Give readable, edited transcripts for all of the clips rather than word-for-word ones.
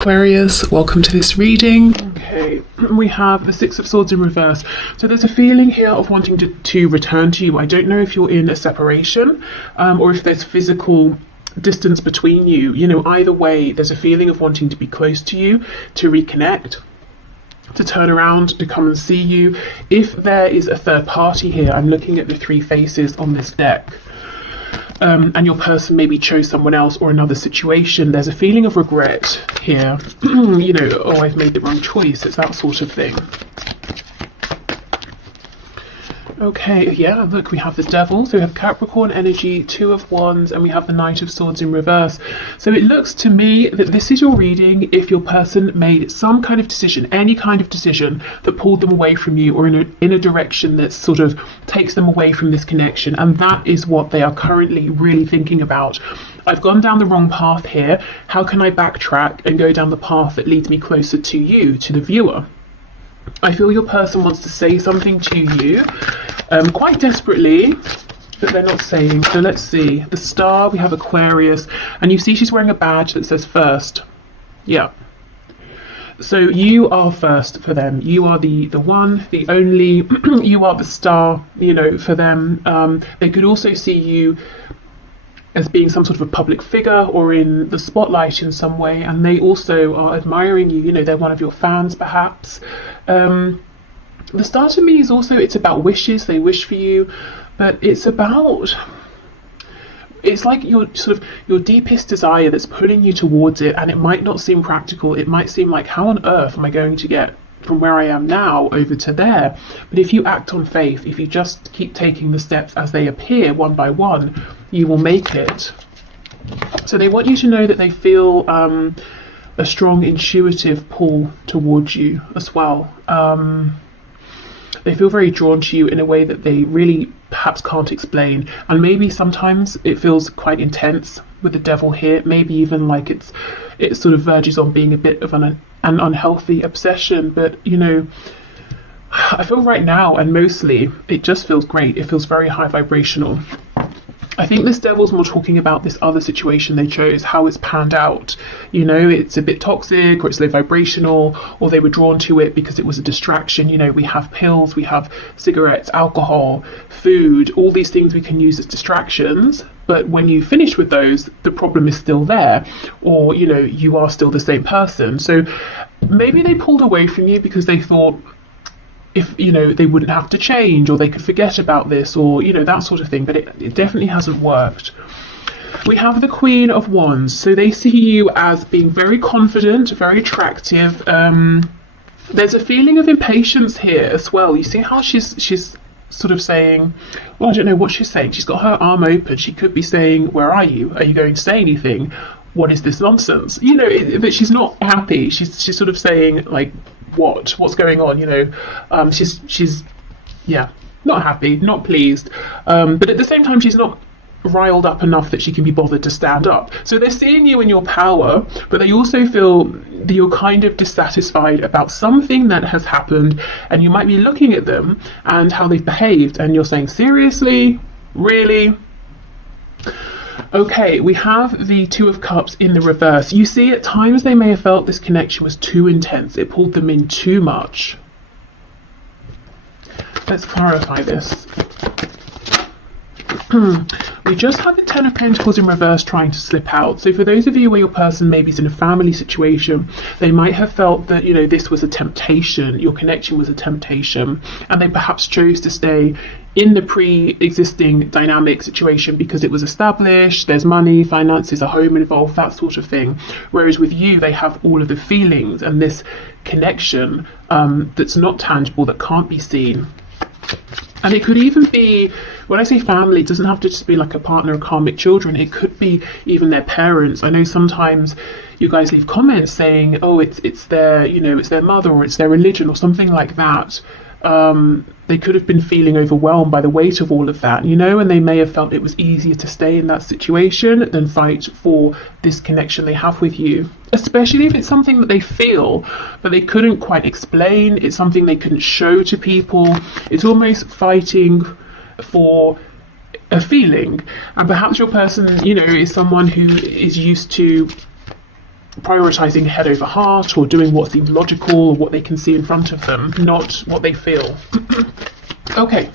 Aquarius, welcome to this reading. Okay, we have the Six of Swords in reverse. So there's a feeling here of wanting to return to you. I don't know if you're in a separation or if there's physical distance between you. You know, either way, there's a feeling of wanting to be close to you, to reconnect, to turn around, to come and see you. If there is a third party here, I'm looking at the three faces on this deck. And your person maybe chose someone else or another situation, there's a feeling of regret here. You know, oh, I've made the wrong choice. It's that sort of thing. Okay, yeah, look, we have the Devil, so we have Capricorn energy, Two of Wands, and we have the Knight of Swords in reverse. So it looks to me that this is your reading if your person made some kind of decision, any kind of decision that pulled them away from you or in a direction that sort of takes them away from this connection, and that is what they are currently really thinking about. I've gone down the wrong path here. How can I backtrack and go down the path that leads me closer to you, to the viewer? I feel your person wants to say something to you quite desperately, but they're not saying. So let's see. The Star, we have Aquarius, and you see she's wearing a badge that says first. Yeah. So you are first for them. You are the one, the only. You are the star, you know, for them. They could also see you as being some sort of a public figure or in the spotlight in some way, and they also are admiring you. You know, they're one of your fans perhaps. The Star to me is also, it's about wishes. They wish for you, but it's like your deepest desire that's pulling you towards it, and it might not seem practical. It might seem like, how on earth am I going to get from where I am now over to there? But if you act on faith, if you just keep taking the steps as they appear one by one, you will make it. So they want you to know that they feel a strong intuitive pull towards you as well. They feel very drawn to you in a way that they really perhaps can't explain, and maybe sometimes it feels quite intense with the Devil here. Maybe even like it sort of verges on being a bit of an unhealthy obsession, but you know, I feel right now, and mostly, it just feels great. It feels very high vibrational. I think this Devil's more talking about this other situation they chose, how it's panned out. You know, it's a bit toxic, or it's low vibrational, or they were drawn to it because it was a distraction. You know, we have pills, we have cigarettes, alcohol, food, all these things we can use as distractions. But when you finish with those, the problem is still there, or, you know, you are still the same person. So maybe they pulled away from you because they thought, if, you know, they wouldn't have to change, or they could forget about this, or, you know, that sort of thing. But it definitely hasn't worked. We have the Queen of Wands, so they see you as being very confident, very attractive. There's a feeling of impatience here as well. You see how she's sort of saying, well, I don't know what she's saying. She's got her arm open. She could be saying, where are you? Are you going to say anything? What is this nonsense? You know, but she's not happy. She's sort of saying, like, what's going on? You know, she's yeah, not happy, not pleased, but at the same time she's not riled up enough that she can be bothered to stand up. So they're seeing you in your power, but they also feel that you're kind of dissatisfied about something that has happened, and you might be looking at them and how they've behaved, and you're saying, seriously, really? Okay, we have the Two of Cups in the reverse. You see, at times they may have felt this connection was too intense. It pulled them in too much. Let's clarify this. We just had the Ten of Pentacles in reverse trying to slip out. So for those of you where your person maybe is in a family situation, they might have felt that, you know, this was a temptation, your connection was a temptation, and they perhaps chose to stay in the pre-existing dynamic situation because it was established, there's money, finances, a home involved, that sort of thing. Whereas with you, they have all of the feelings and this connection that's not tangible, that can't be seen. And it could even be, when I say family, it doesn't have to just be like a partner or karmic children. It could be even their parents. I know sometimes you guys leave comments saying, oh, it's their, you know, it's their mother, or it's their religion, or something like that. They could have been feeling overwhelmed by the weight of all of that, you know, and they may have felt it was easier to stay in that situation than fight for this connection they have with you, especially if it's something that they feel but they couldn't quite explain. It's something they couldn't show to people. It's almost fighting for a feeling, and perhaps your person, you know, is someone who is used to prioritizing head over heart or doing what seems logical or what they can see in front of them, not what they feel. Okay.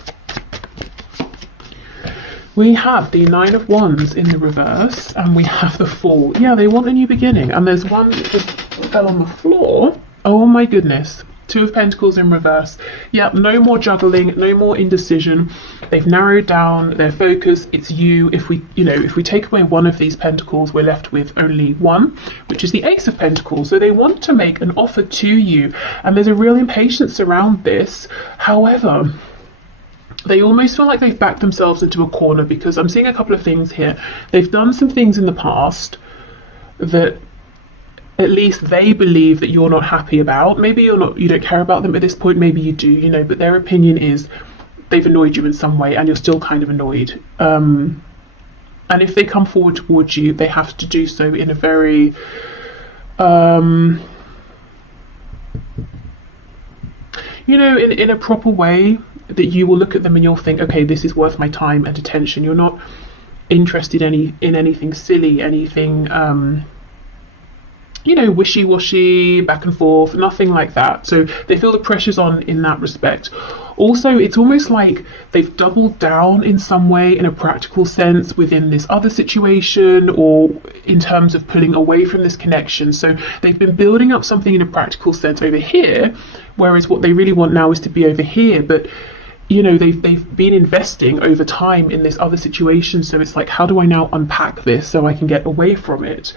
We have the Nine of Wands in the reverse, and we have the Fool. Yeah, they want a new beginning. And there's one that just fell on the floor. Oh my goodness. Two of Pentacles in reverse. Yeah, no more juggling, no more indecision. They've narrowed down their focus. It's you. If we take away one of these pentacles, we're left with only one, which is the Ace of Pentacles. So they want to make an offer to you, and there's a real impatience around this. However, they almost feel like they've backed themselves into a corner, because I'm seeing a couple of things here. They've done some things in the past that at least they believe that you're not happy about. Maybe you don't care about them at this point, maybe you do, but their opinion is they've annoyed you in some way and you're still kind of annoyed. And if they come forward towards you, they have to do so in a very in a proper way, that you will look at them and you'll think, okay, this is worth my time and attention. You're not interested in anything silly, anything wishy-washy, back and forth, nothing like that. So they feel the pressure's on in that respect. Also, it's almost like they've doubled down in some way, in a practical sense, within this other situation, or in terms of pulling away from this connection. So they've been building up something in a practical sense over here, whereas what they really want now is to be over here. But they've been investing over time in this other situation. So it's like, how do I now unpack this so I can get away from it?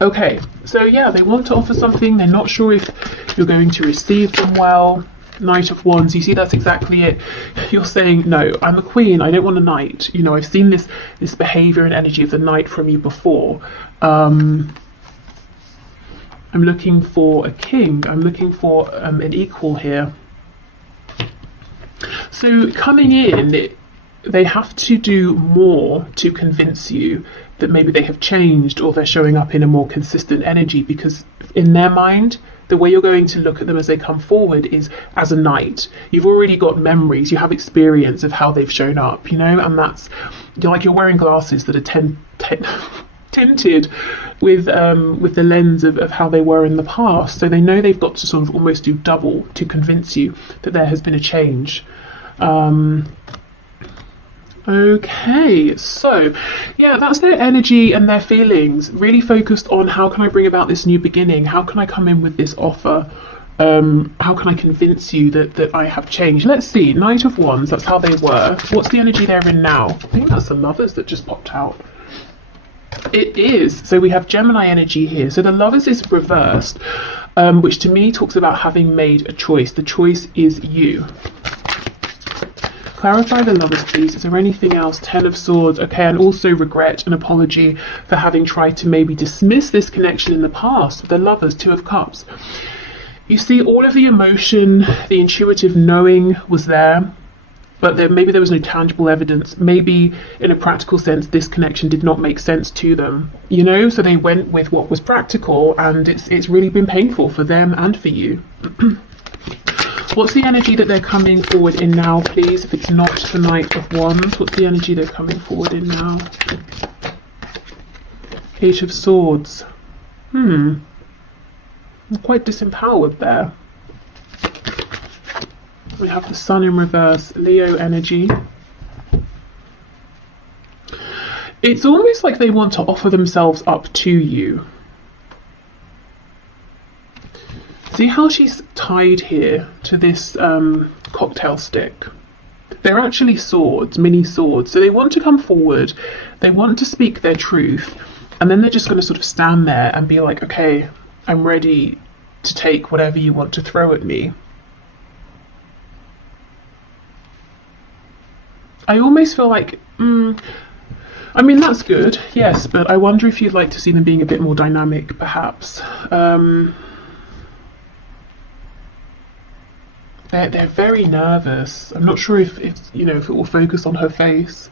Okay, so yeah, they want to offer something. They're not sure if you're going to receive them well. Knight of Wands, you see, that's exactly it. You're saying, no, I'm a queen, I don't want a knight. I've seen this behavior and energy of the knight from you before. I'm looking for a king. I'm looking for an equal here. So coming in, they have to do more to convince you that maybe they have changed, or they're showing up in a more consistent energy, because in their mind, the way you're going to look at them as they come forward is as a knight. You've already got memories, you have experience of how they've shown up, and that's, you're wearing glasses that are tinted with the lens of how they were in the past. So they know they've got to sort of almost do double to convince you that there has been a change. Okay, so yeah, that's their energy and their feelings, really focused on how can I bring about this new beginning, how can I come in with this offer, how can I convince you that I have changed. Let's see, Knight of Wands, that's how they were. What's the energy they're in now? I think that's the Lovers that just popped out. It is. So we have Gemini energy here. So the Lovers is reversed, which to me talks about having made a choice. The choice is you. Clarify the Lovers, please. Is there anything else? Ten of Swords. Okay, and also regret and apology for having tried to maybe dismiss this connection in the past. The Lovers, Two of Cups. You see, all of the emotion, the intuitive knowing was there, but maybe there was no tangible evidence. Maybe in a practical sense, this connection did not make sense to them, so they went with what was practical, and it's really been painful for them and for you. What's the energy that they're coming forward in now, please? If it's not the Knight of Wands, what's the energy they're coming forward in now? Eight of Swords. I'm quite disempowered there. We have the Sun in reverse, Leo energy. It's almost like they want to offer themselves up to you. See how she's tied here to this cocktail stick? They're actually swords, mini swords. So they want to come forward, they want to speak their truth, and then they're just going to sort of stand there and be like, okay, I'm ready to take whatever you want to throw at me. I almost feel like, I mean, that's good, yes, but I wonder if you'd like to see them being a bit more dynamic, perhaps. They're very nervous. I'm not sure if it will focus on her face.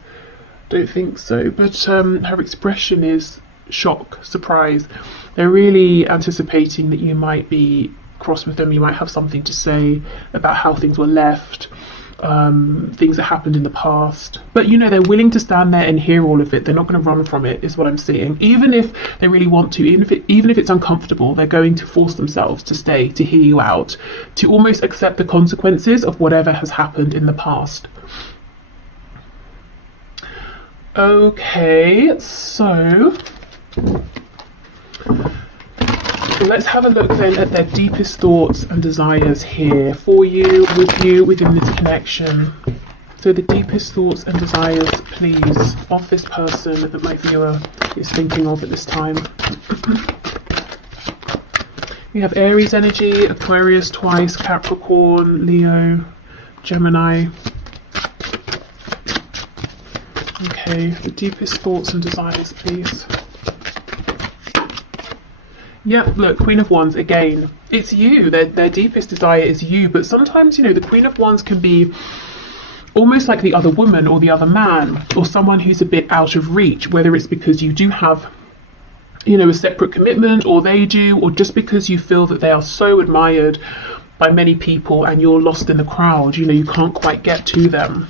Don't think so. But her expression is shock, surprise. They're really anticipating that you might be cross with them. You might have something to say about how things were left. things that happened in the past. But you know, they're willing to stand there and hear all of it. They're not going to run from it, is what I'm seeing. Even if they really want to, even if it's uncomfortable, they're going to force themselves to stay, to hear you out, to almost accept the consequences of whatever has happened in the past. Okay, so let's have a look then at their deepest thoughts and desires here for you, with you, within this connection. So the deepest thoughts and desires, please, of this person that my viewer is thinking of at this time. We have Aries energy, Aquarius twice, Capricorn, Leo, Gemini. Okay, the deepest thoughts and desires, please. Yeah, look, Queen of Wands, again, it's you. Their deepest desire is you. But sometimes, you know, the Queen of Wands can be almost like the other woman or the other man, or someone who's a bit out of reach, whether it's because you do have, you know, a separate commitment, or they do, or just because you feel that they are so admired by many people and you're lost in the crowd, you know, you can't quite get to them.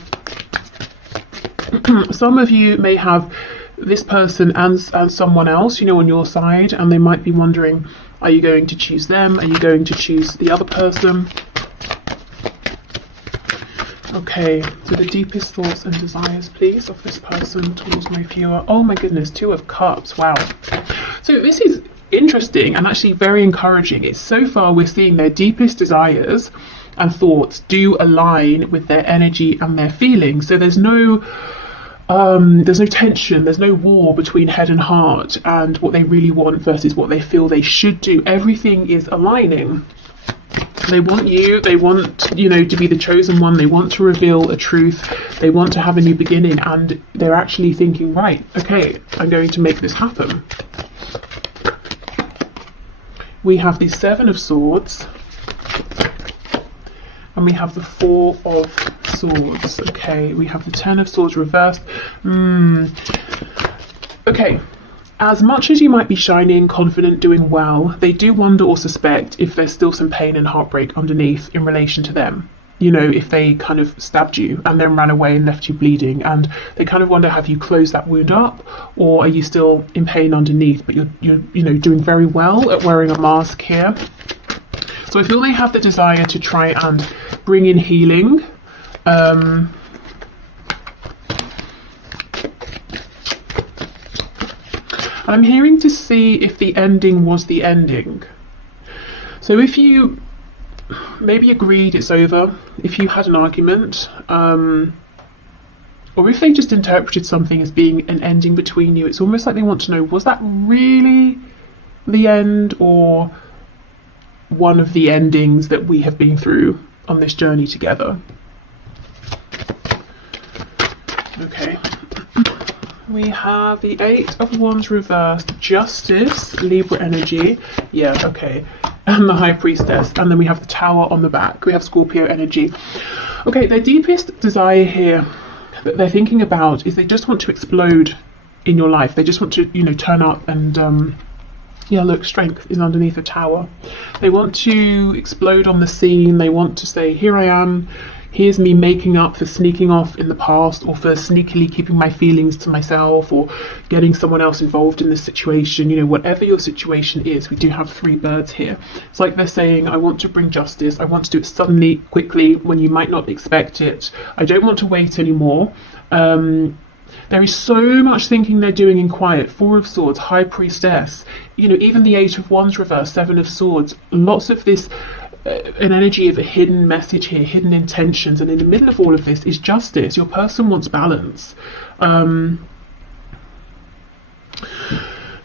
Some of you may have this person and someone else, you know, on your side, and they might be wondering, are you going to choose them? Are you going to choose the other person? Okay, so the deepest thoughts and desires, please, of this person towards my viewer. Oh my goodness, 2 of Cups, wow. So this is interesting and actually very encouraging. It's so far we're seeing their deepest desires and thoughts do align with their energy and their feelings. So there's no tension, there's no war between head and heart and what they really want versus what they feel they should do. Everything is aligning. They want you, you know, to be the chosen one. They want to reveal a truth. They want to have a new beginning, and they're actually thinking, right, okay, I'm going to make this happen. We have the 7 of Swords, and we have the 4 of Swords. Okay, we have the 10 of Swords reversed. Okay, as much as you might be shining, confident, doing well, they do wonder or suspect if there's still some pain and heartbreak underneath in relation to them. You know, if they kind of stabbed you and then ran away and left you bleeding, and they kind of wonder, have you closed that wound up, or are you still in pain underneath, but you're you know, doing very well at wearing a mask here. So I feel they have the desire to try and bring in healing. I'm hearing to see if the ending was the ending. So if you maybe agreed it's over, if you had an argument, or if they just interpreted something as being an ending between you, it's almost like they want to know, was that really the end, or one of the endings that we have been through on this journey together? Okay. We have the 8 of Wands reversed, Justice, Libra energy, yeah, okay, and the High Priestess, and then we have the Tower on the back. We have Scorpio energy. Okay, their deepest desire here that they're thinking about is they just want to explode in your life. They just want to, you know, turn up and yeah, look, Strength is underneath the Tower. They want to explode on the scene. They want to say, here I am. Here's me making up for sneaking off in the past, or for sneakily keeping my feelings to myself, or getting someone else involved in this situation. You know, whatever your situation is, we do have 3 birds here. It's like they're saying, I want to bring justice. I want to do it suddenly, quickly, when you might not expect it. I don't want to wait anymore. There is so much thinking they're doing in quiet. 4 of Swords, High Priestess. You know, even the 8 of Wands reversed, 7 of Swords. Lots of this, an energy of a hidden message here, hidden intentions, and in the middle of all of this is justice. Your person wants balance.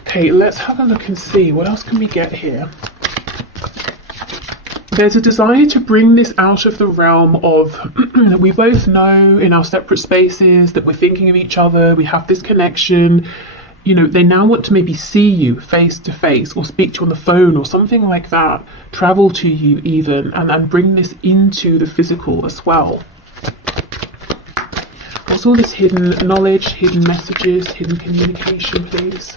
Okay, let's have a look and see what else can we get here. There's a desire to bring this out of the realm of we both know in our separate spaces that we're thinking of each other, we have this connection. You know, they now want to maybe see you face to face, or speak to you on the phone, or something like that, travel to you even, and bring this into the physical as well. What's all this hidden knowledge, hidden messages, hidden communication, please?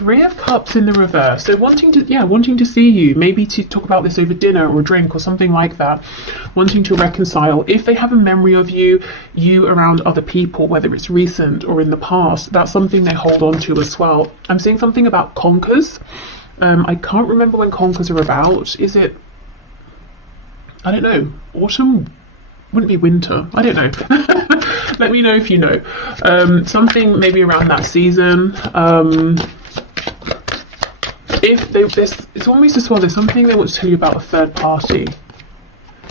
Three of Cups in the reverse. So wanting to see you, maybe to talk about this over dinner or a drink or something like that. Wanting to reconcile. If they have a memory of you around other people, whether it's recent or in the past, that's something they hold on to as well. I'm seeing something about conkers. I can't remember when conkers are about. Is it, I don't know, autumn? Wouldn't be winter. I don't know. Let me know if you know. Something maybe around that season. It's almost as well, there's something they want to tell you about a third party.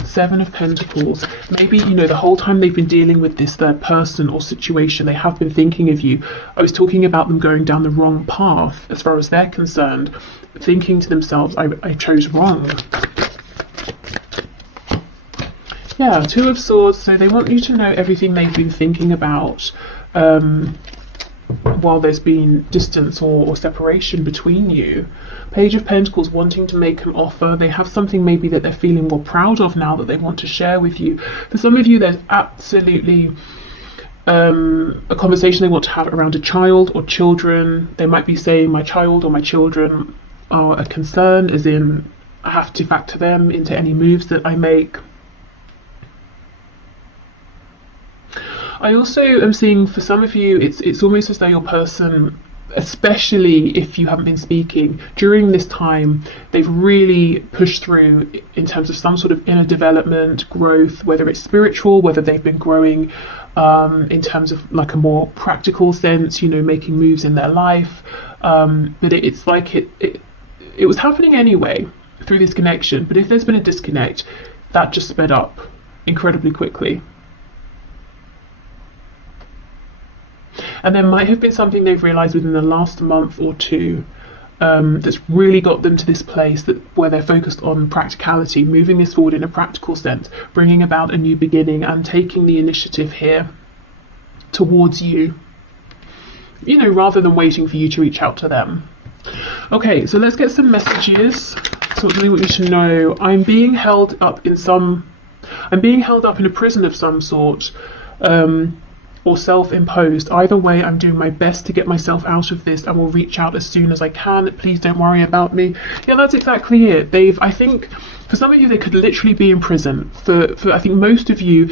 Seven of Pentacles. Maybe, you know, the whole time they've been dealing with this third person or situation, they have been thinking of you. I was talking about them going down the wrong path as far as they're concerned, thinking to themselves, I chose wrong. Yeah, Two of Swords. So they want you to know everything they've been thinking about while there's been distance or separation between you. Page of Pentacles, wanting to make an offer. They have something maybe that they're feeling more proud of now that they want to share with you. For some of you, there's absolutely a conversation they want to have around a child or children. They might be saying, my child or my children are a concern, as in I have to factor them into any moves that I make. I also am seeing for some of you, it's almost as though your person, especially if you haven't been speaking, during this time, they've really pushed through in terms of some sort of inner development, growth, whether it's spiritual, whether they've been growing in terms of like a more practical sense, you know, making moves in their life. But it's like it was happening anyway through this connection. But if there's been a disconnect, that just sped up incredibly quickly. And there might have been something they've realised within the last month or two that's really got them to this place where they're focused on practicality, moving this forward in a practical sense, bringing about a new beginning and taking the initiative here towards you, you know, rather than waiting for you to reach out to them. Okay, so let's get some messages. So what do we want you to know? I'm being held up in a prison of some sort. Or self-imposed. Either way, I'm doing my best to get myself out of this and will reach out as soon as I can. Please don't worry about me. Yeah, that's exactly it. I think for some of you, they could literally be in prison. For I think most of you,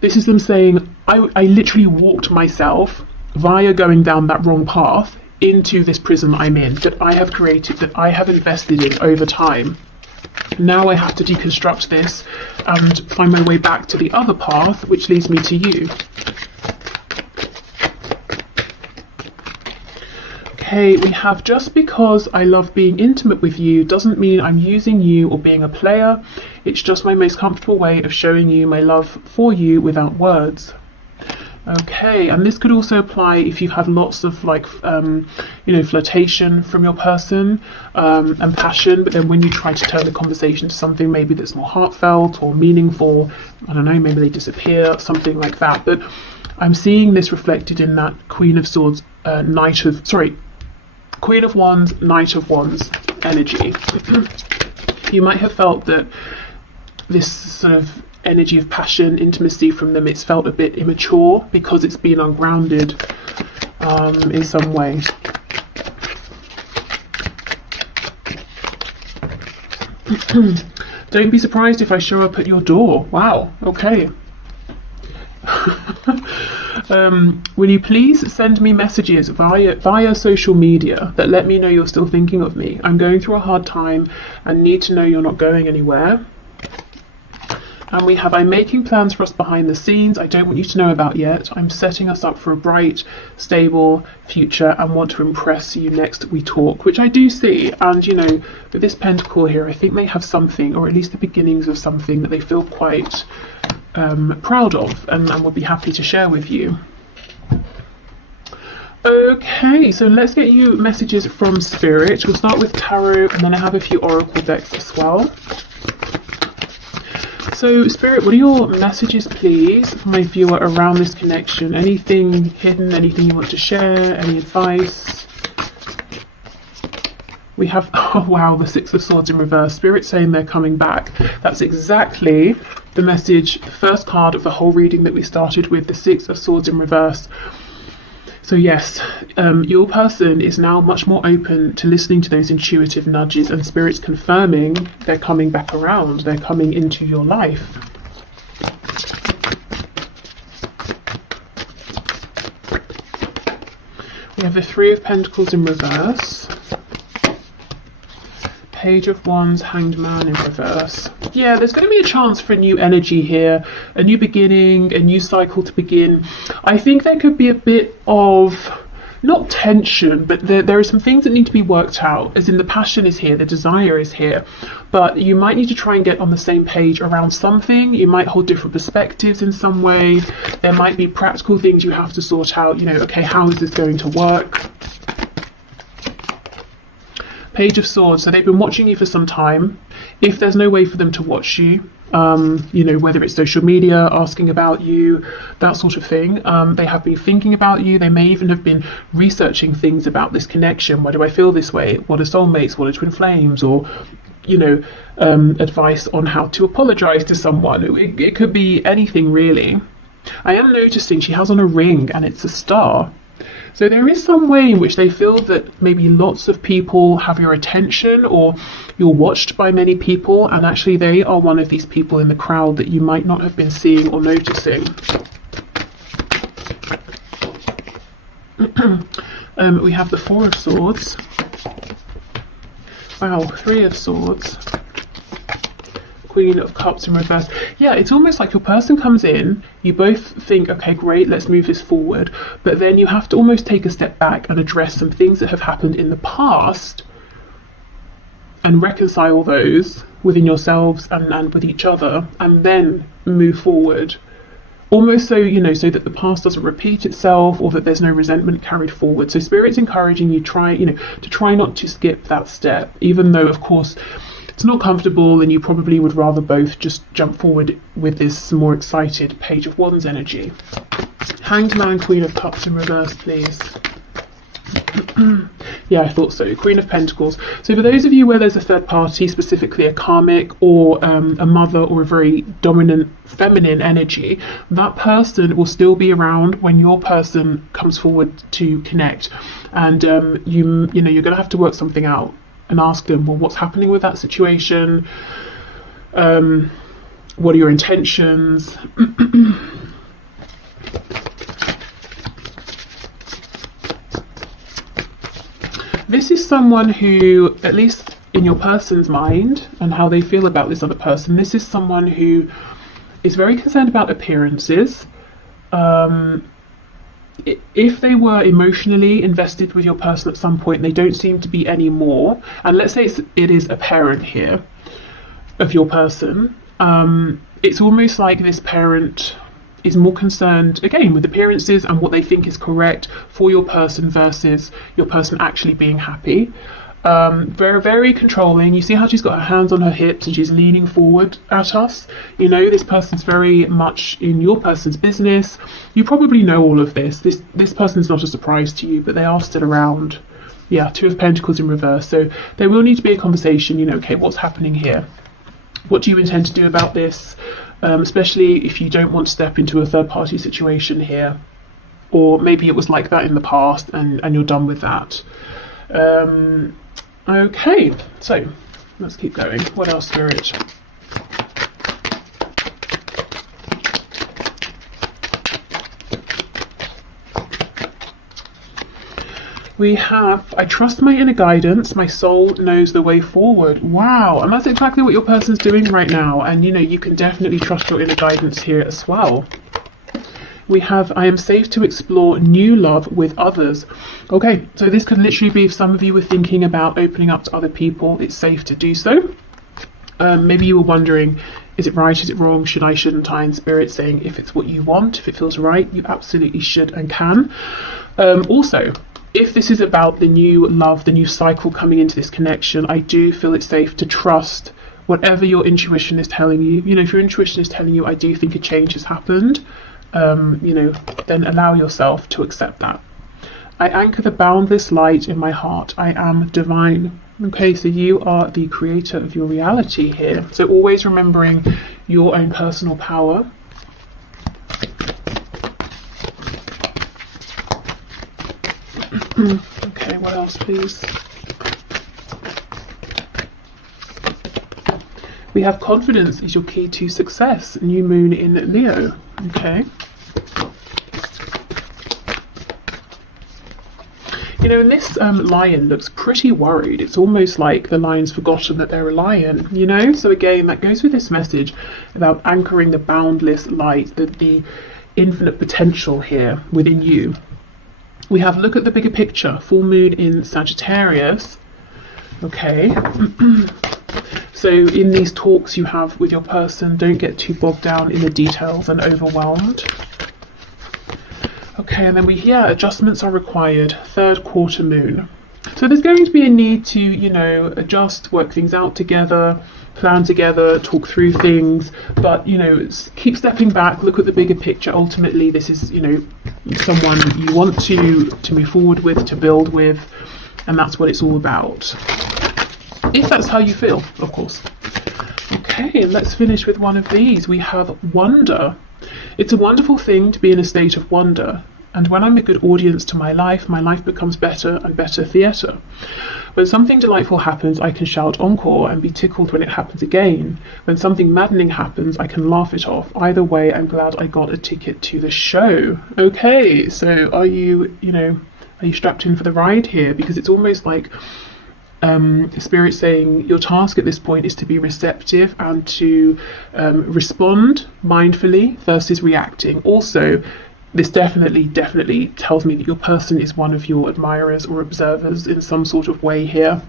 this is them saying, I literally walked myself via going down that wrong path into this prison I'm in, that I have created, that I have invested in over time. Now I have to deconstruct this and find my way back to the other path, which leads me to you. Okay, we have, just because I love being intimate with you doesn't mean I'm using you or being a player. It's just my most comfortable way of showing you my love for you without words. Okay, and this could also apply if you've had lots of like, you know, flirtation from your person and passion, but then when you try to turn the conversation to something maybe that's more heartfelt or meaningful, I don't know, maybe they disappear, something like that. But I'm seeing this reflected in that Queen of Swords, Queen of Wands, Knight of Wands energy. You might have felt that this sort of energy of passion, intimacy from them, it's felt a bit immature because it's been ungrounded in some way. Don't be surprised if I show up at your door. Wow, okay. Will you please send me messages via social media that let me know you're still thinking of me? I'm going through a hard time and need to know you're not going anywhere. And we have, I'm making plans for us behind the scenes I don't want you to know about yet. I'm setting us up for a bright, stable future and want to impress you next we talk, which I do see. And, you know, with this pentacle here, I think they have something, or at least the beginnings of something that they feel quite proud of and would be happy to share with you. Okay, so let's get you messages from Spirit. We'll start with Tarot, and then I have a few Oracle decks as well. So, Spirit, what are your messages, please, for my viewer around this connection? Anything hidden, anything you want to share, any advice? We have, oh wow, the Six of Swords in reverse. Spirit saying they're coming back. That's exactly the message, the first card of the whole reading that we started with, the Six of Swords in reverse. So yes, your person is now much more open to listening to those intuitive nudges, and spirits confirming they're coming back around, they're coming into your life. We have the Three of Pentacles in reverse, Page of Wands, Hanged Man in reverse. Yeah, there's going to be a chance for a new energy here, a new beginning, a new cycle to begin. I think there could be a bit of, not tension, but there are some things that need to be worked out, as in the passion is here, the desire is here, but you might need to try and get on the same page around something. You might hold different perspectives in some way. There might be practical things you have to sort out, you know, okay, how is this going to work? Page of Swords, so they've been watching you for some time. If there's no way for them to watch you, you know, whether it's social media, asking about you, that sort of thing, they have been thinking about you. They may even have been researching things about this connection. Why do I feel this way? What are soulmates? What are twin flames? Or, you know, advice on how to apologize to someone. It could be anything, really. I am noticing she has on a ring and it's a star. So there is some way in which they feel that maybe lots of people have your attention, or you're watched by many people, and actually they are one of these people in the crowd that you might not have been seeing or noticing. We have the Four of Swords. Wow, Three of Swords. Queen of Cups in reverse. Yeah, it's almost like your person comes in, you both think, okay, great, let's move this forward, but then you have to almost take a step back and address some things that have happened in the past and reconcile those within yourselves and with each other, and then move forward. Almost so, you know, so that the past doesn't repeat itself, or that there's no resentment carried forward. So Spirit's encouraging you to try not to skip that step, even though, of course, it's not comfortable, and you probably would rather both just jump forward with this more excited Page of Wands energy. Hanged Man, Queen of Cups in reverse, please. Yeah, I thought so. Queen of Pentacles. So for those of you where there's a third party, specifically a karmic or a mother or a very dominant feminine energy, that person will still be around when your person comes forward to connect, and you know you're going to have to work something out and ask them, well, what's happening with that situation? What are your intentions? This is someone who, at least in your person's mind and how they feel about this other person, this is someone who is very concerned about appearances. If they were emotionally invested with your person at some point, they don't seem to be anymore. And let's say it is a parent here of your person. It's almost like this parent is more concerned, again, with appearances and what they think is correct for your person versus your person actually being happy. Very, very controlling. You see how she's got her hands on her hips and she's leaning forward at us. You know, this person's very much in your person's business. You probably know all of this. This person's not a surprise to you, but they are still around. Yeah, Two of Pentacles in reverse. So there will need to be a conversation, you know, okay, what's happening here? What do you intend to do about this? Especially if you don't want to step into a third party situation here. Or maybe it was like that in the past and you're done with that. Okay, so let's keep going. What else, Spirit? We have, I trust my inner guidance, my soul knows the way forward. Wow, and that's exactly what your person's doing right now. And you know, you can definitely trust your inner guidance here as well. We have, I am safe to explore new love with others. Okay, so this could literally be if some of you were thinking about opening up to other people, it's safe to do so. Maybe you were wondering, is it right, is it wrong, should I, shouldn't I? And Spirit saying, if it's what you want, if it feels right, you absolutely should and can. Also, if this is about the new love, the new cycle coming into this connection, I do feel it's safe to trust whatever your intuition is telling you. You know, if your intuition is telling you, I do think a change has happened, you know, then allow yourself to accept that. I anchor the boundless light in my heart. I am divine. Okay, so you are the creator of your reality here. So always remembering your own personal power. Okay, what else, please? We have confidence is your key to success. New moon in Leo. Okay. You know, and this lion looks pretty worried. It's almost like the lion's forgotten that they're a lion, you know? So again, that goes with this message about anchoring the boundless light, the infinite potential here within you. We have look at the bigger picture, full moon in Sagittarius. Okay. So in these talks you have with your person, don't get too bogged down in the details and overwhelmed. Okay, and then we hear adjustments are required, third quarter moon. So there's going to be a need to, you know, adjust, work things out together, plan together, talk through things, but, you know, keep stepping back, look at the bigger picture. Ultimately, this is, you know, someone you want to move forward with, to build with, and that's what it's all about. If that's how you feel, of course. Okay, let's finish with one of these. We have wonder. It's a wonderful thing to be in a state of wonder, and when I'm a good audience to my life becomes better and better theatre. When something delightful happens, I can shout encore and be tickled when it happens again. When something maddening happens, I can laugh it off. Either way, I'm glad I got a ticket to the show. Okay, so are you strapped in for the ride here? Because it's almost like Spirit saying your task at this point is to be receptive and to respond mindfully versus reacting. Also, this definitely tells me that your person is one of your admirers or observers in some sort of way here,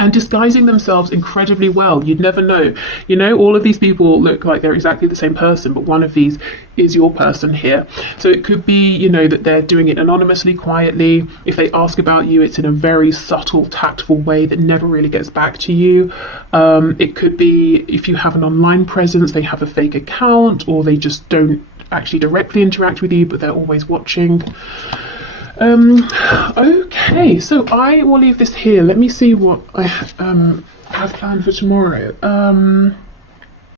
and disguising themselves incredibly well. You'd never know. You know, all of these people look like they're exactly the same person, but one of these is your person here. So it could be, you know, that they're doing it anonymously, quietly. If they ask about you, it's in a very subtle, tactful way that never really gets back to you. It could be, if you have an online presence, they have a fake account, or they just don't actually directly interact with you, but they're always watching. Okay, so I will leave this here. Let me see what I have planned for tomorrow.